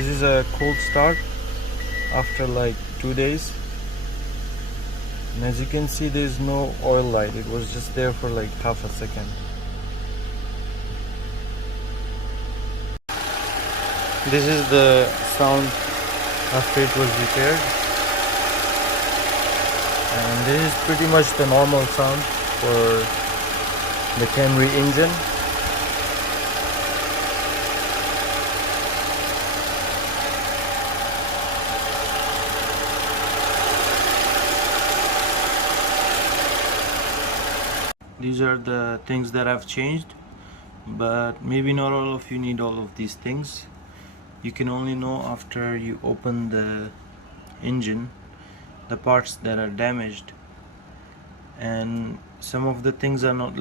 This is a cold start after like 2 days, and as you can see there's no oil light. It was just there for like half a second. This is the sound after it was repaired, and this is pretty much the normal sound for the Camry engine. These are the things that I've changed, but maybe not all of you need all of these things. You can only know after you open the engine the parts that are damaged, and some of the things are not